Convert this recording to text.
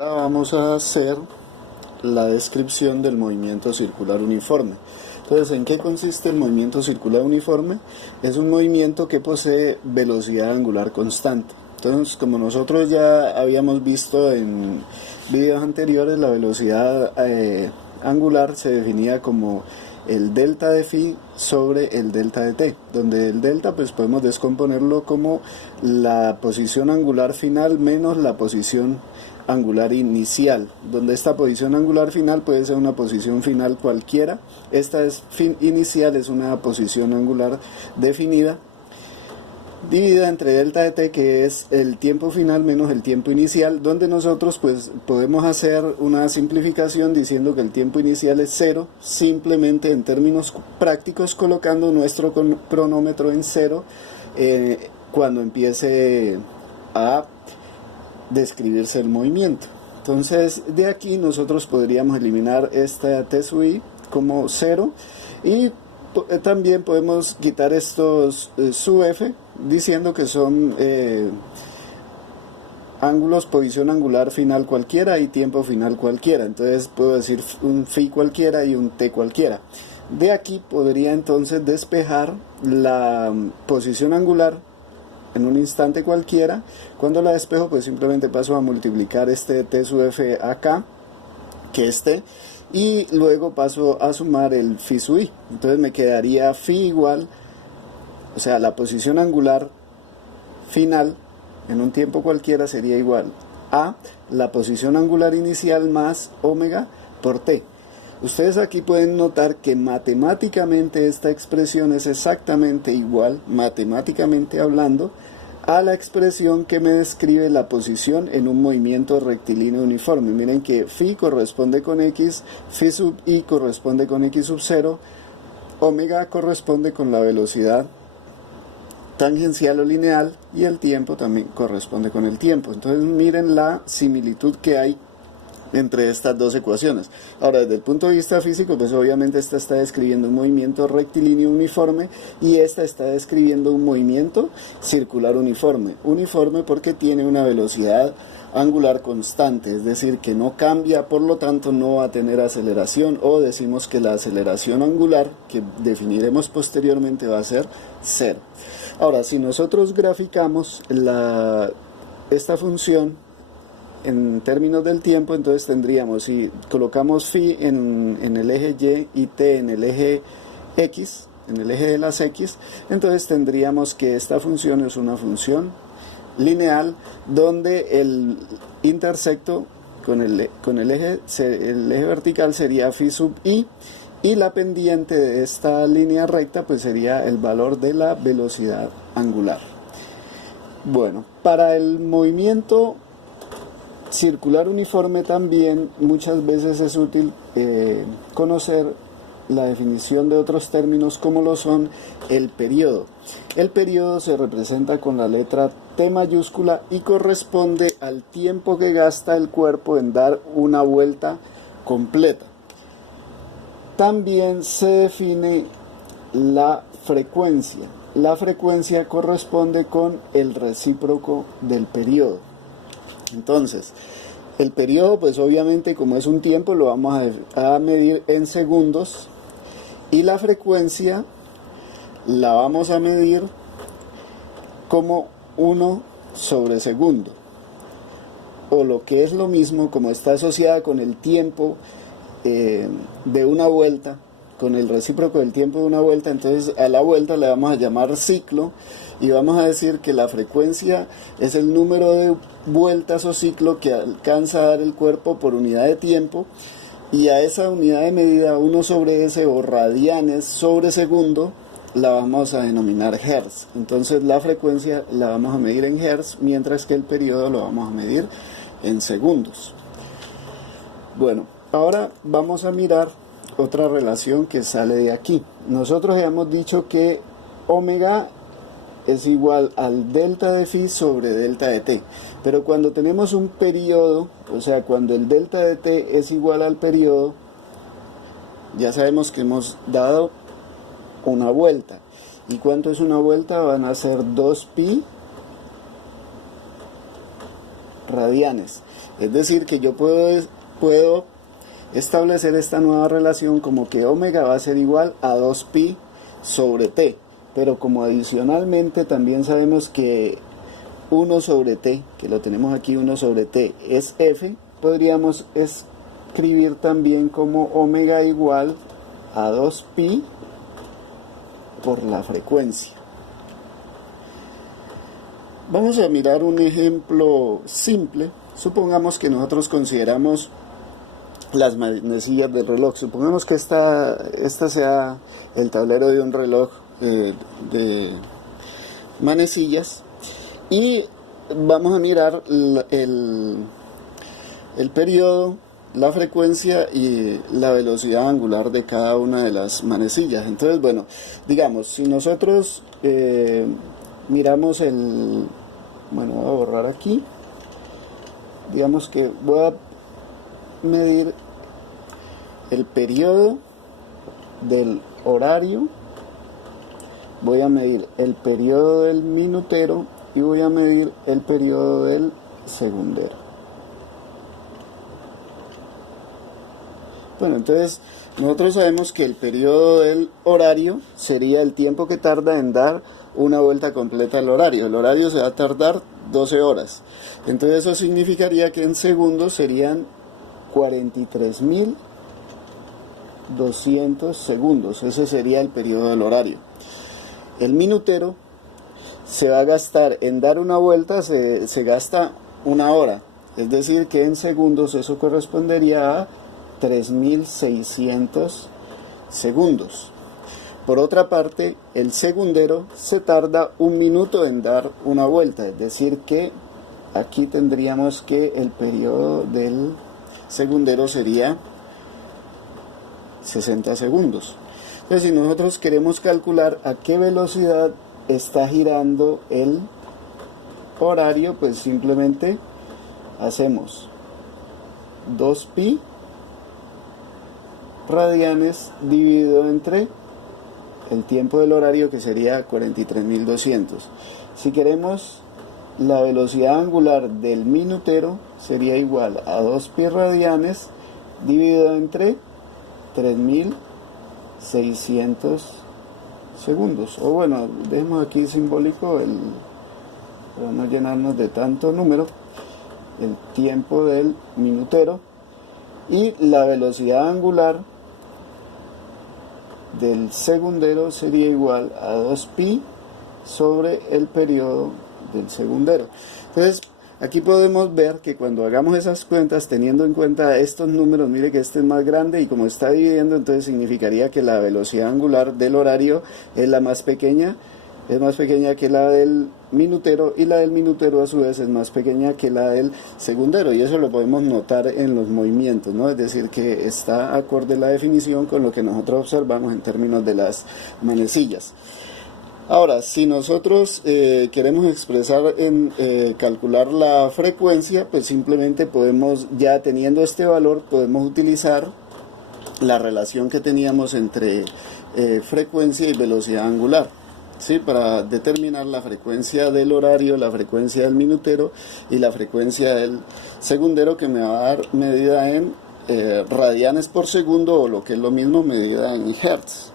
Ahora vamos a hacer la descripción del movimiento circular uniforme. Entonces, ¿en qué consiste el movimiento circular uniforme? Es un movimiento que posee velocidad angular constante. Entonces, como nosotros ya habíamos visto en videos anteriores, la velocidad angular se definía como el delta de phi sobre el delta de t, donde el delta pues podemos descomponerlo como la posición angular final menos la posición angular inicial, donde esta posición angular final puede ser una posición final cualquiera. Esta inicial es una posición angular definida dividida entre delta de t, que es el tiempo final menos el tiempo inicial, donde nosotros pues podemos hacer una simplificación diciendo que el tiempo inicial es 0, simplemente en términos prácticos colocando nuestro cronómetro en 0 cuando empiece a describirse el movimiento. Entonces de aquí nosotros podríamos eliminar esta t sub i como 0 y también podemos quitar estos sub f diciendo que son ángulos, posición angular final cualquiera y tiempo final cualquiera. Entonces puedo decir un phi cualquiera y un t cualquiera. De aquí podría entonces despejar la posición angular en un instante cualquiera. Cuando la despejo pues simplemente paso a multiplicar este t sub f acá, que es t, y luego paso a sumar el phi sub i. Entonces me quedaría phi igual, o sea, la posición angular final en un tiempo cualquiera sería igual a la posición angular inicial más omega por t. Ustedes aquí pueden notar que matemáticamente esta expresión es exactamente igual, matemáticamente hablando, a la expresión que me describe la posición en un movimiento rectilíneo uniforme. Miren que phi corresponde con x, phi sub i corresponde con x sub 0, omega corresponde con la velocidad tangencial o lineal y el tiempo también corresponde con el tiempo. Entonces miren la similitud que hay entre estas dos ecuaciones. Ahora, desde el punto de vista físico, pues obviamente esta está describiendo un movimiento rectilíneo uniforme y esta está describiendo un movimiento circular uniforme. Uniforme porque tiene una velocidad angular constante, es decir, que no cambia, por lo tanto no va a tener aceleración, o decimos que la aceleración angular, que definiremos posteriormente, va a ser 0. Ahora, si nosotros graficamos esta función en términos del tiempo, entonces tendríamos, si colocamos phi en el eje y y t en el eje x, en el eje de las x, entonces tendríamos que esta función es una función lineal donde el intersecto con el eje vertical sería phi sub i, y la pendiente de esta línea recta pues sería el valor de la velocidad angular. Bueno, para el movimiento circular uniforme también muchas veces es útil conocer la definición de otros términos como lo son el periodo. El periodo se representa con la letra T mayúscula y corresponde al tiempo que gasta el cuerpo en dar una vuelta completa. También se define la frecuencia. La frecuencia corresponde con el recíproco del periodo. Entonces, el periodo, pues obviamente como es un tiempo, lo vamos a medir en segundos, y la frecuencia la vamos a medir como 1 sobre segundo, o lo que es lo mismo, como está asociada con el tiempo de una vuelta, con el recíproco del tiempo de una vuelta, entonces a la vuelta le vamos a llamar ciclo, y vamos a decir que la frecuencia es el número de vueltas o ciclo que alcanza a dar el cuerpo por unidad de tiempo, y a esa unidad de medida 1 sobre s, o radianes sobre segundo, la vamos a denominar hertz. Entonces la frecuencia la vamos a medir en hertz, mientras que el periodo lo vamos a medir en segundos. Bueno, ahora vamos a mirar otra relación que sale de aquí. Nosotros habíamos dicho que omega es igual al delta de phi sobre delta de t, pero cuando tenemos un periodo, o sea, cuando el delta de t es igual al periodo, ya sabemos que hemos dado una vuelta. ¿Y cuánto es una vuelta? Van a ser 2pi radianes. Es decir, que yo puedo establecer esta nueva relación como que omega va a ser igual a 2pi sobre t, pero como adicionalmente también sabemos que 1 sobre t, que lo tenemos aquí, 1 sobre t es f, podríamos escribir también como omega igual a 2pi por la frecuencia. Vamos a mirar un ejemplo simple. Supongamos que nosotros consideramos las manecillas del reloj. Supongamos que esta sea el tablero de un reloj de manecillas, y vamos a mirar el periodo, la frecuencia y la velocidad angular de cada una de las manecillas. Entonces, bueno, digamos, si nosotros miramos bueno, voy a borrar aquí. Digamos que voy a medir el periodo del horario, voy a medir el periodo del minutero y voy a medir el periodo del segundero. Bueno, entonces nosotros sabemos que el periodo del horario sería el tiempo que tarda en dar una vuelta completa al horario. El horario se va a tardar 12 horas. Entonces eso significaría que en segundos serían 43.200 segundos. Ese sería el periodo del horario. El minutero se va a gastar en dar una vuelta, se gasta 1 hora. Es decir, que en segundos eso correspondería a 3.600 segundos. Por otra parte, el segundero se tarda 1 minuto en dar una vuelta, es decir que aquí tendríamos que el periodo del segundero sería 60 segundos. Entonces, si nosotros queremos calcular a qué velocidad está girando el horario, pues simplemente hacemos 2pi radianes dividido entre el tiempo del horario, que sería 43.200. Si queremos la velocidad angular del minutero, sería igual a 2pi radianes dividido entre 3.600 segundos. O bueno, dejemos aquí simbólico para no llenarnos de tanto número, el tiempo del minutero, y la velocidad angular del segundero sería igual a 2pi sobre el periodo del segundero. Entonces, aquí podemos ver que cuando hagamos esas cuentas, teniendo en cuenta estos números, mire que este es más grande y como está dividiendo, entonces significaría que la velocidad angular del horario es la más pequeña, es más pequeña que la del minutero, y la del minutero a su vez es más pequeña que la del segundero, y eso lo podemos notar en los movimientos, ¿no? Es decir, que está acorde la definición con lo que nosotros observamos en términos de las manecillas. Ahora, si nosotros queremos expresar calcular la frecuencia, pues simplemente podemos, ya teniendo este valor, podemos utilizar la relación que teníamos entre frecuencia y velocidad angular, ¿sí? Para determinar la frecuencia del horario, la frecuencia del minutero y la frecuencia del segundero, que me va a dar medida en radianes por segundo, o lo que es lo mismo, medida en hertz.